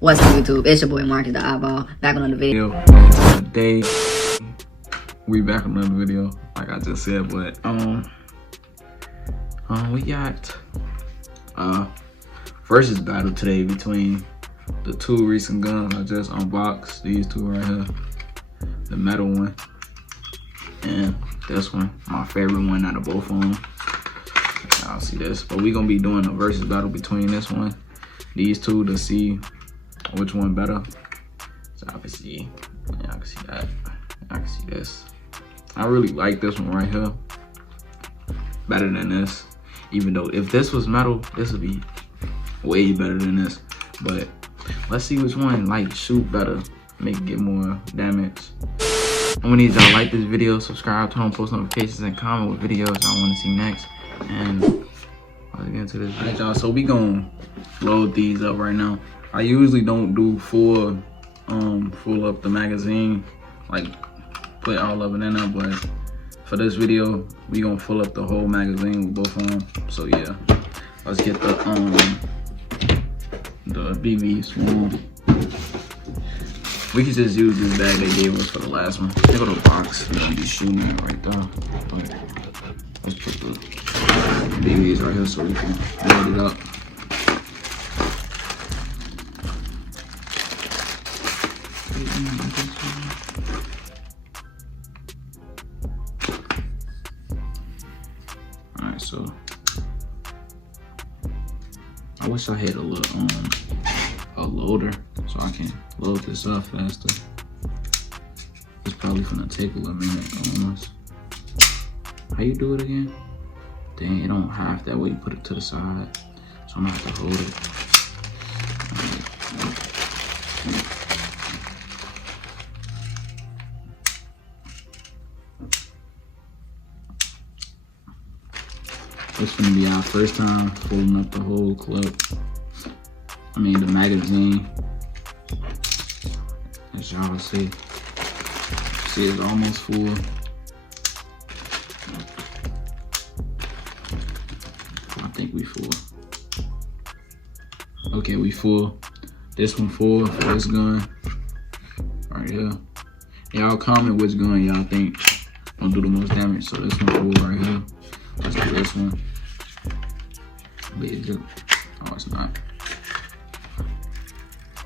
What's up, YouTube? It's your boy Marcus the Eyeball, back on another video. Today we back on another video, like I just said. But we got versus battle today between the two recent guns I just unboxed. These two right here, the metal one and this one, my favorite one out of both of them. Y'all see this, but we gonna be doing a versus battle between this one, these two, to see which one better. So I can see, yeah, I can see that, I can see this. I really like this one right here better than this, even though if this was metal, this would be way better than this. But let's see which one like shoot better, make it get more damage. I'm gonna need y'all to like this video, subscribe, turn on post notifications, and comment what videos y'all want to see next. And let's get into this. Alright, y'all, so we gonna load these up right now. I usually don't do full up the magazine, like put all of it in there, but for this video we gonna fill up the whole magazine with both of them. So yeah, let's get the BB smooth. We can just use this bag they gave us for the last one. They go to the box, we're gonna be shooting it right there. But let's put the BBs right here so we can load it up. Alright, so I wish I had a little a loader so I can load this up faster. It's probably gonna take a little minute almost. How you do it again? Dang, it don't have that way. You put it to the side, so I'm gonna have to hold it. This is gonna be our first time folding up the whole clip. I mean the magazine. As y'all see it's almost full. I think we full. Okay, we full. This one full for this gun right here. Y'all comment which gun y'all think gonna do the most damage. So this one full right here. Let's do this one. Wait, oh, it's not.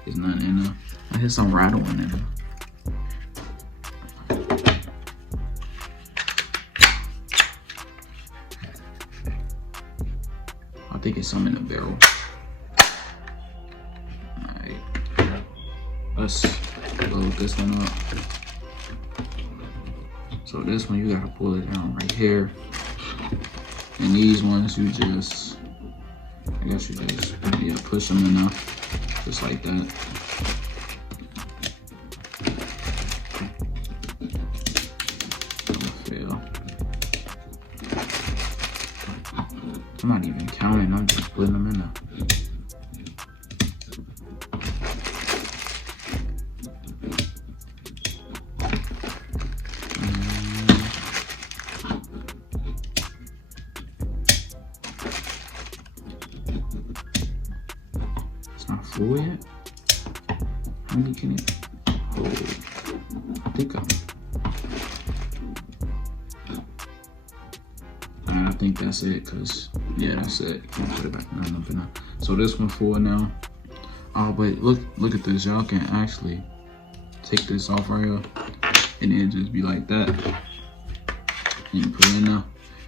There's nothing in there. I hear some rattling in there. I think it's some in the barrel. Alright. Let's load this one up. So this one, you gotta pull it down right here. And these ones, you just, I guess you just, yeah, push them in there, just like that. Don't fail. I'm not even counting, I'm just putting them in there. Not full yet? How many can it hold? I think that's it, cause yeah, that's it. Can't put it back now. So this one full now. Oh, but look at this. Y'all can actually take this off right here, and it just be like that. And you put it in there,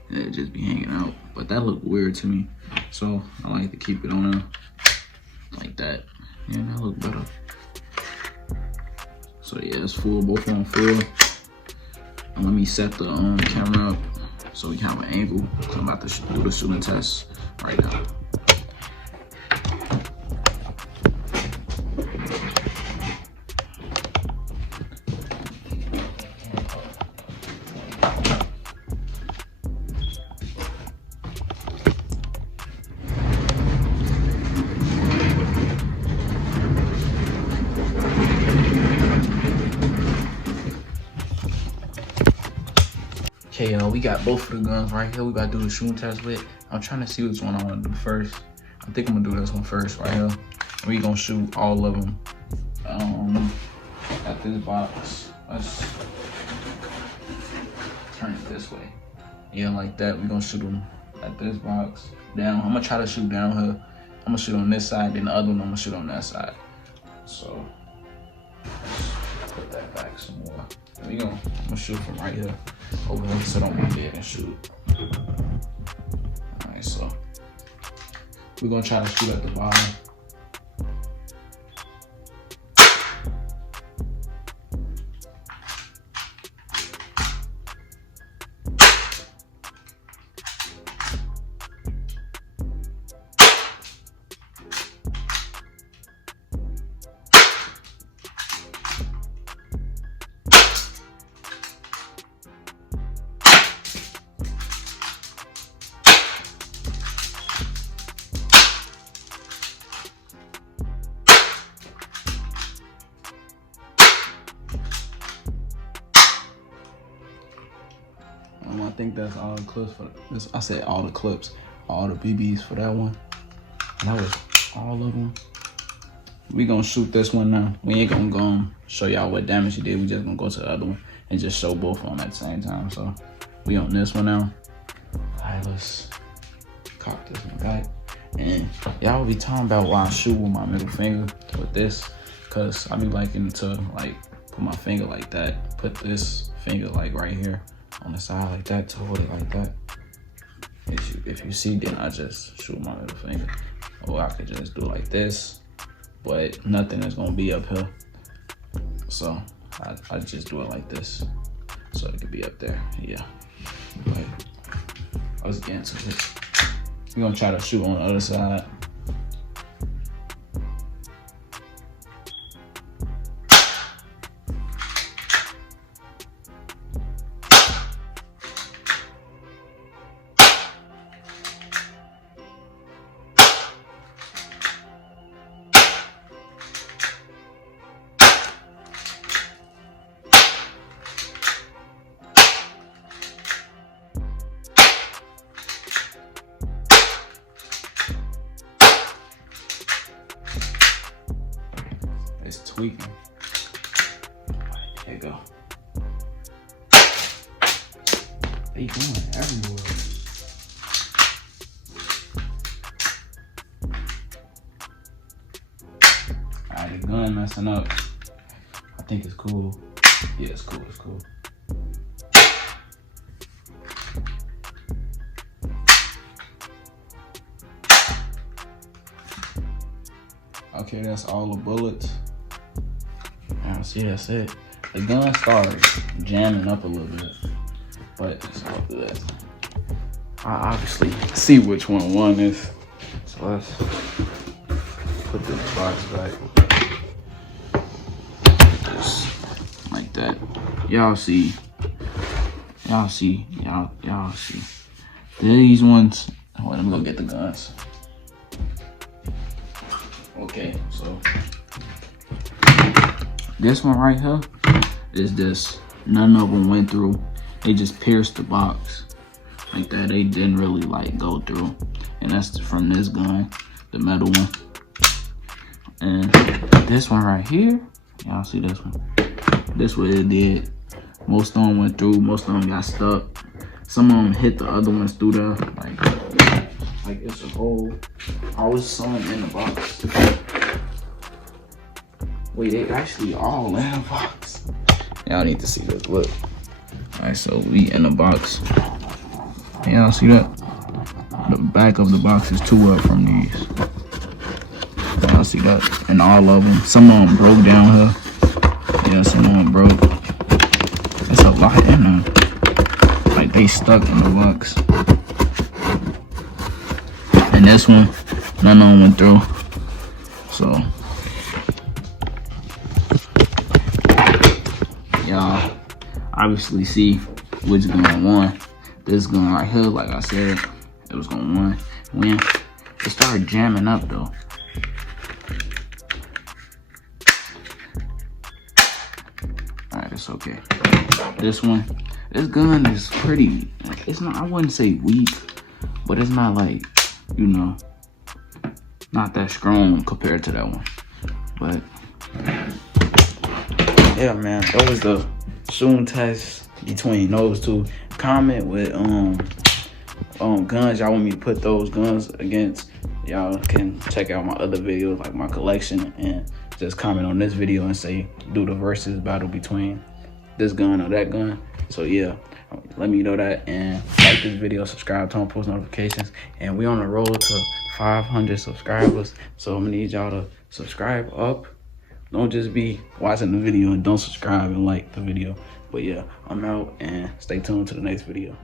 and it just be hanging out. But that look weird to me, so I like to keep it on there. Like that. Yeah, that look better. So yeah, it's full, both of them full. And let me set the camera up so we can have an angle. So I'm about to do the shooting test right now. Okay, y'all, we got both of the guns right here. We about to do the shooting test with. I'm trying to see which one I want to do first. I think I'm gonna do this one first right here. We gonna shoot all of them at this box. Let's turn it this way. Yeah, like that. We gonna shoot them at this box. Down. I'm gonna try to shoot down here. I'm gonna shoot on this side, then the other one I'm gonna shoot on that side. So let's put that back some more. I'm gonna shoot from right here over here, so don't be dead and shoot. Alright, so we're gonna try to shoot at the bottom. I think that's all the clips for this. I said all the clips, all the BBs for that one. And that was all of them. We gonna shoot this one now. We ain't gonna go show y'all what damage he did. We just gonna go to the other one and just show both of them at the same time. So we on this one now. Alright, let's cock this one back. And y'all will be talking about why I shoot with my middle finger with this, cause I be liking to like put my finger like that, put this finger like right here on the side like that, to hold it like that. If you see, then I just shoot my middle finger. Or I could just do it like this, but nothing is gonna be up here. So I just do it like this, so it could be up there, yeah. But let's get into it. We're gonna try to shoot on the other side. It's tweaking. There you go. They going everywhere. Alright, the gun messing up. I think it's cool. Yeah, it's cool, it's cool. Okay, that's all the bullets. See, that's it. The gun started jamming up a little bit, but it's all good. I obviously see which one won this. So let's put this box back. Just like that. Y'all see. These ones. Oh, let me go get the guns. Okay, so this one right here is just, none of them went through. They just pierced the box like that. They didn't really like go through. And that's from this gun, the metal one. And this one right here, y'all see this one? This what it did. Most of them went through, most of them got stuck. Some of them hit the other ones through there. Like it's a hole. Always something in the box. Wait, they actually all in the box. Y'all need to see this, look. Alright, so we in the box. Y'all see that? The back of the box is 2 up from these. Y'all see that? And all of them. Some of them broke down here. Yeah, some of them broke. It's a lot in there. Like they stuck in the box. And this one, none of them went through. So y'all obviously see which gun won. This gun right here, like I said, it was gonna win. It started jamming up though. Alright, it's okay. This gun is pretty, it's not, I wouldn't say weak, but it's not like, you know, not that strong compared to that one. But yeah, man, that was the shooting test between those two. Comment with guns y'all want me to put those guns against. Y'all can check out my other videos, like my collection, and just comment on this video and say do the versus battle between this gun or that gun. So yeah, let me know that, and like this video, subscribe, turn on post notifications, and we on the road to 500 subscribers. So I'm gonna need y'all to subscribe up. Don't just be watching the video and don't subscribe and like the video. But yeah, I'm out, and stay tuned to the next video.